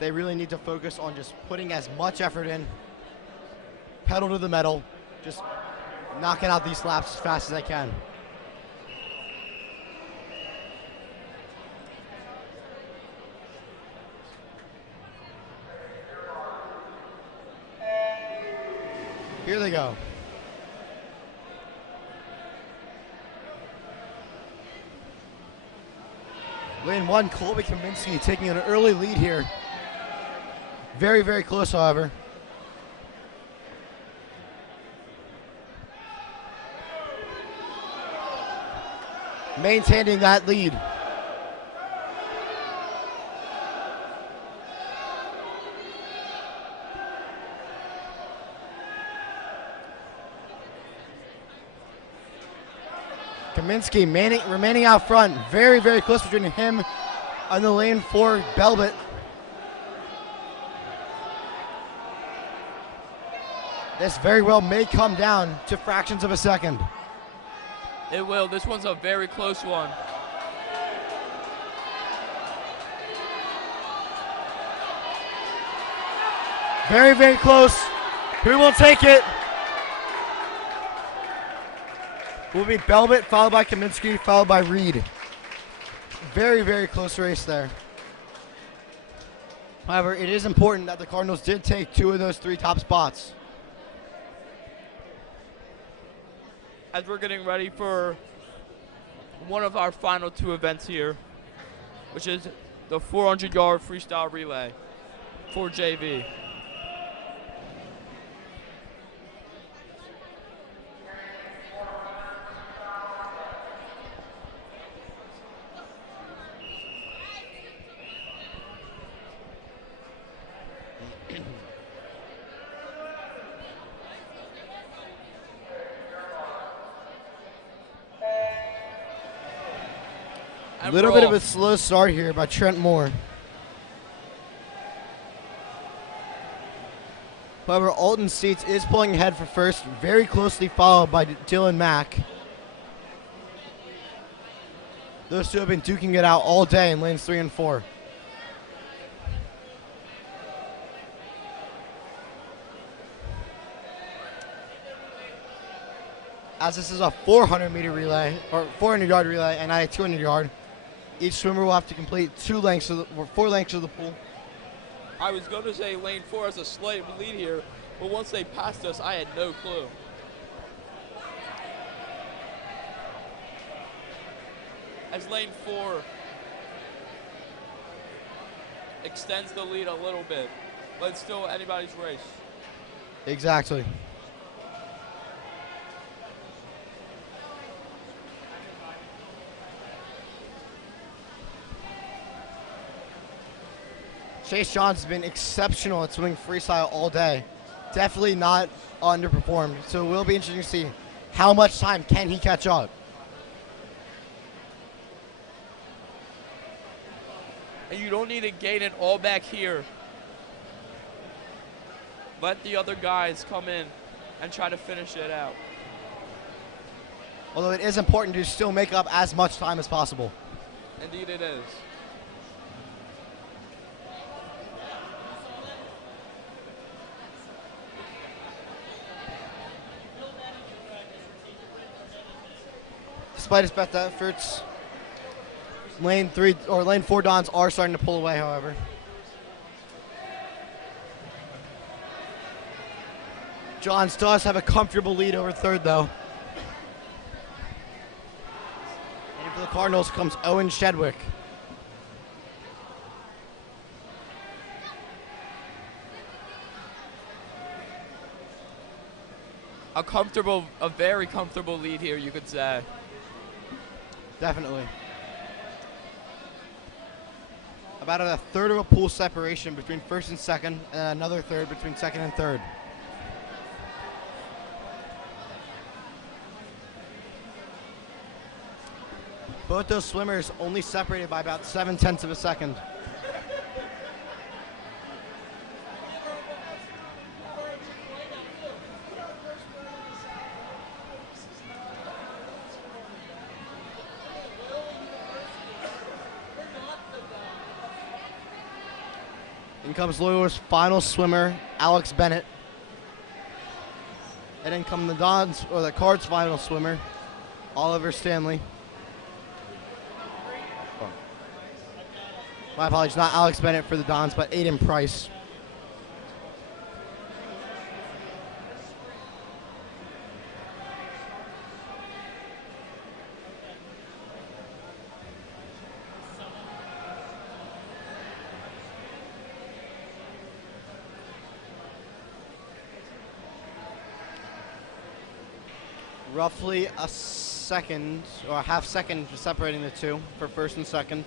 They really need to focus on just putting as much effort in, pedal to the metal, just knocking out these laps as fast as I can. Here they go. Lane 1, Colby Kaminsky taking an early lead here. Very, very close, however. Maintaining that lead. Kaminsky remaining out front. Very, very close between him and the lane 4 Belbit. This very well may come down to fractions of a second. It will. This one's a very close one. Very, very close. Who will take it? Will be Belbit, followed by Kaminsky, followed by Reed. Very, very close race there. However, it is important that the Cardinals did take 2 of those 3 top spots. As we're getting ready for one of our final 2 events here, which is the 400-yard freestyle relay for JV. A little bit of a slow start here by Trent Moore. However, Alton Seats is pulling ahead for first, very closely followed by Dylan Mack. Those 2 have been duking it out all day in lanes 3 and 4. As this is a 400-meter relay, or 400-yard relay, and not a 200-yard, each swimmer will have to complete 4 lengths of the pool. I was going to say lane 4 has a slight lead here, but once they passed us, I had no clue. As lane 4 extends the lead a little bit, but it's still anybody's race. Exactly. Chase John's been exceptional at swimming freestyle all day. Definitely not underperformed. So it will be interesting to see how much time can he catch up. And you don't need to gain it all back here. Let the other guys come in and try to finish it out. Although it is important to still make up as much time as possible. Indeed it is. Despite his best efforts, lane 4 Dons are starting to pull away, however. Johns does have a comfortable lead over third, though. And for the Cardinals comes Owen Shedwick. A very comfortable lead here, you could say. Definitely. About a third of a pool separation between first and second, and another third between second and third. Both those swimmers only separated by about 0.7 of a second. In comes Loyola's final swimmer, Alex Bennett. And then come the Cards' final swimmer, Oliver Stanley. My apologies, not Alex Bennett for the Dons, but Aiden Price. Roughly a second, or a half second separating the two for first and second.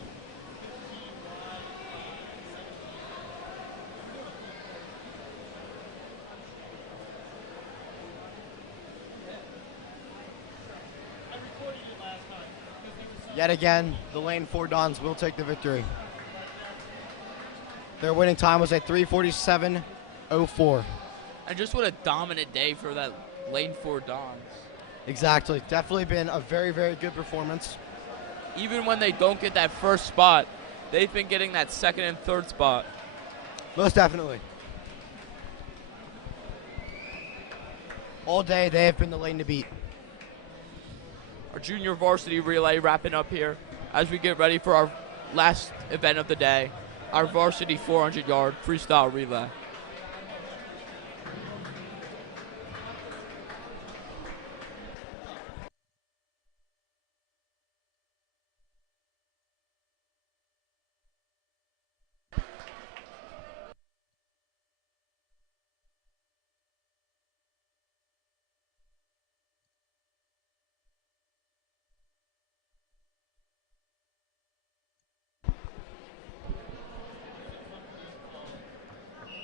Yet again, the lane 4 Dons will take the victory. Their winning time was a 3:47.04. And just what a dominant day for that lane 4 Dons. Exactly. Definitely been a very, very good performance. Even when they don't get that first spot, they've been getting that second and third spot. Most definitely. All day, they have been the lane to beat. Our junior varsity relay wrapping up here as we get ready for our last event of the day, our varsity 400-yard freestyle relay.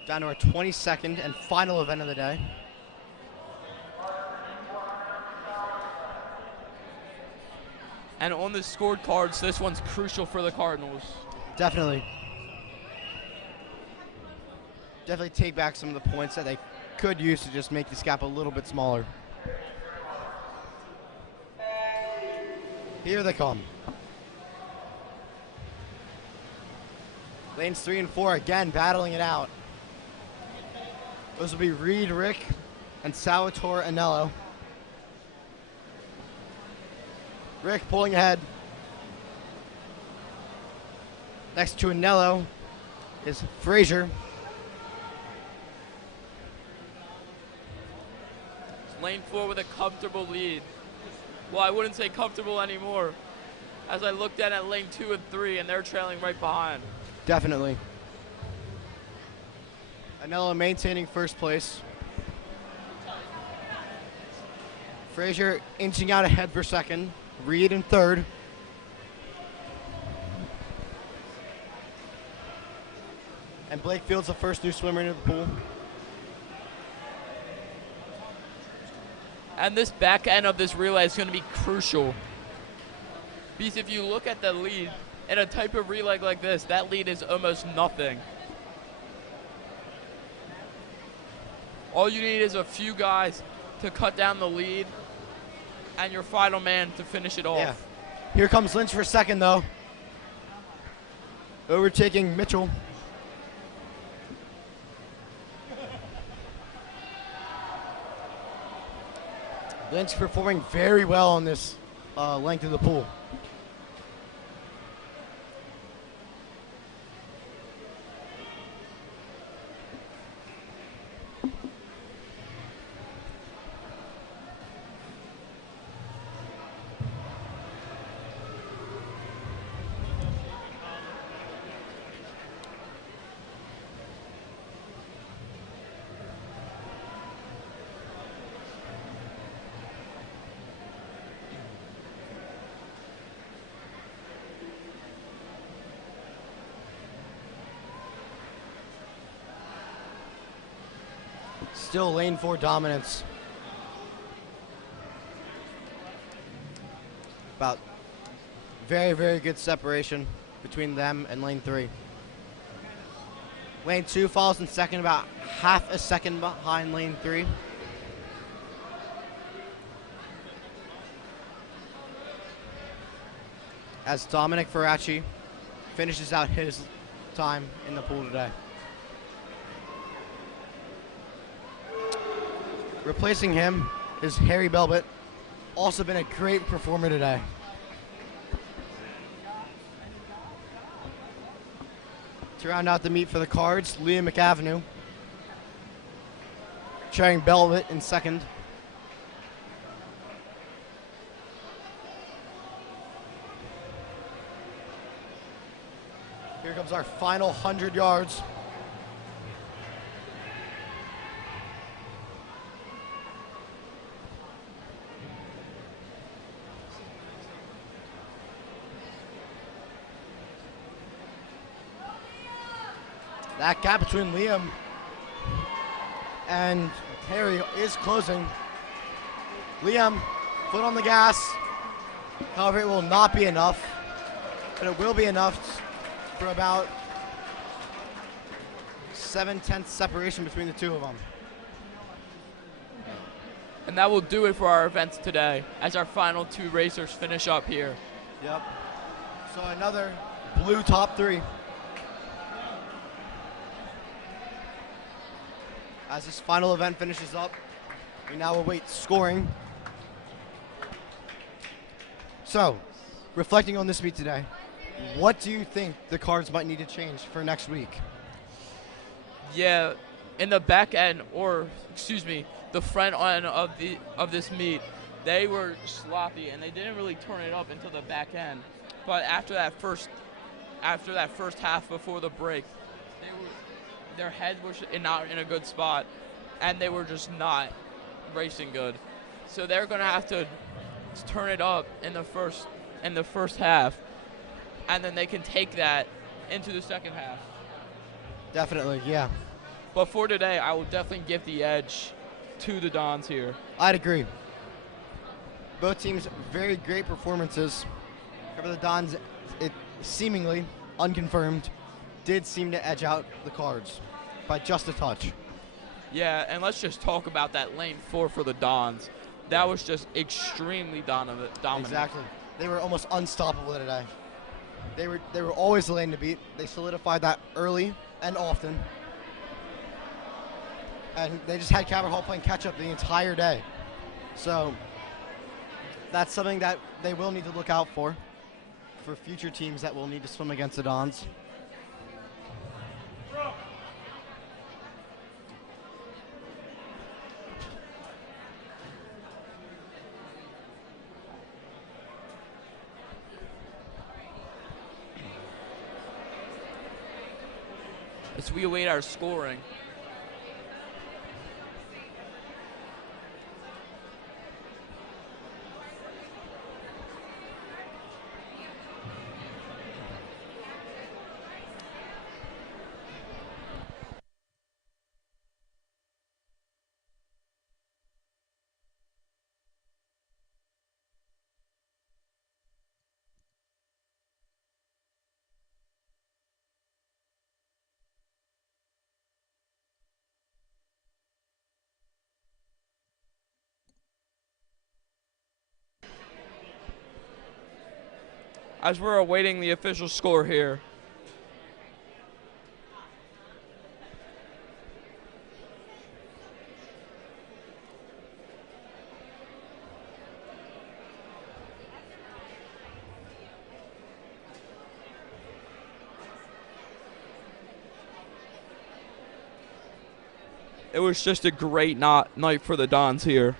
Down to our 22nd and final event of the day. And on the scorecards, this one's crucial for the Cardinals. Definitely. Definitely take back some of the points that they could use to just make this gap a little bit smaller. Here they come. Lanes 3 and 4 again battling it out. Those will be Reed Rick and Salvatore Anello. Rick pulling ahead. Next to Anello is Frazier. Lane 4 with a comfortable lead. Well, I wouldn't say comfortable anymore, as I looked at lane 2 and 3, and they're trailing right behind. Definitely. Anello maintaining first place. Frazier inching out ahead for second. Reed in third. And Blake Field's the first new swimmer into the pool. And this back end of this relay is going to be crucial. Because if you look at the lead, in a type of relay like this, that lead is almost nothing. All you need is a few guys to cut down the lead and your final man to finish it off. Yeah. Here comes Lynch for second, though. Overtaking Mitchell. Lynch performing very well on this length of the pool. Still lane 4 dominance. About very, very good separation between them and lane 3. Lane 2 follows in second, about half a second behind lane 3. As Dominic Ferracci finishes out his time in the pool today. Replacing him is Harry Belbit, also been a great performer today. To round out the meet for the Cards, Liam McAvenue, chairing Belbit in second. Here comes our final 100 yards. That gap between Liam and Harry is closing. Liam, foot on the gas. However, it will not be enough, but it will be enough for about 7/10 separation between the two of them. And that will do it for our events today as our final 2 racers finish up here. Yep. So another blue top 3. As this final event finishes up, we now await scoring. So, reflecting on this meet today, what do you think the Cards might need to change for next week? Yeah, in the back end, or excuse me, the front end of this meet, they were sloppy and they didn't really turn it up until the back end. But after that first half before the break, their head was not in a good spot, and they were just not racing good. So they're going to have to turn it up in the first half, and then they can take that into the second half. Definitely, yeah. But for today, I will definitely give the edge to the Dons here. I'd agree. Both teams, very great performances. However, the Dons, it seemingly unconfirmed, did seem to edge out the Cards by just a touch. Yeah, and let's just talk about that lane 4 for the Dons. That was just extremely dominant. Exactly. They were almost unstoppable today. They were always the lane to beat. They solidified that early and often. And they just had Cabot Hall playing catch-up the entire day. So that's something that they will need to look out for future teams that will need to swim against the Dons. As we await our scoring. as we're awaiting the official score here. It was just a great night for the Dons here.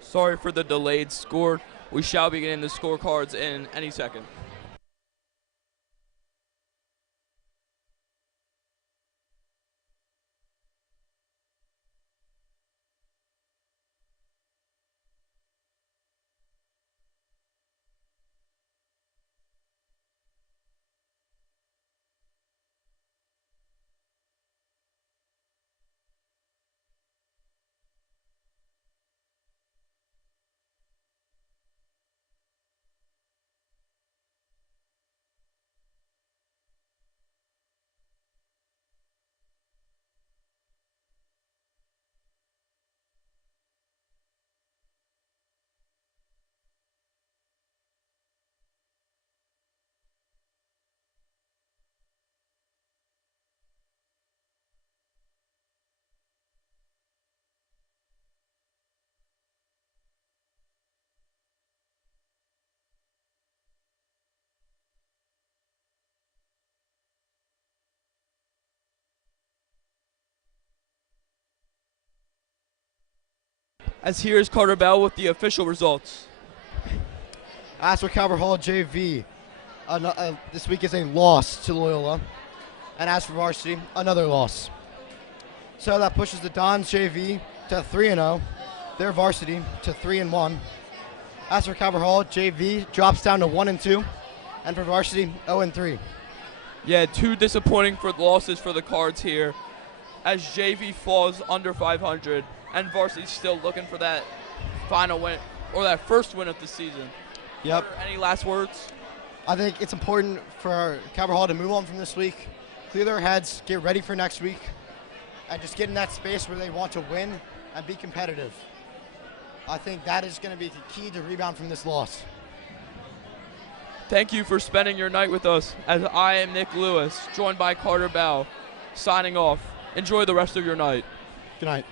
Sorry for the delayed score. We shall be getting the scorecards in any second. As here is Carter Bell with the official results. As for Calvert Hall JV, this week is a loss to Loyola. And as for Varsity, another loss. So that pushes the Dons JV to 3-0, their Varsity to 3-1. As for Calvert Hall, JV drops down to 1-2, and for Varsity, 0-3. Yeah, two disappointing losses for the Cards here, as JV falls under 500, and Varsity's still looking for that final win, or that first win of the season. Yep. Any last words? I think it's important for Calvert Hall to move on from this week, clear their heads, get ready for next week, and just get in that space where they want to win and be competitive. I think that is going to be the key to rebound from this loss. Thank you for spending your night with us, as I am Nick Lewis, joined by Carter Bell, signing off. Enjoy the rest of your night. Good night.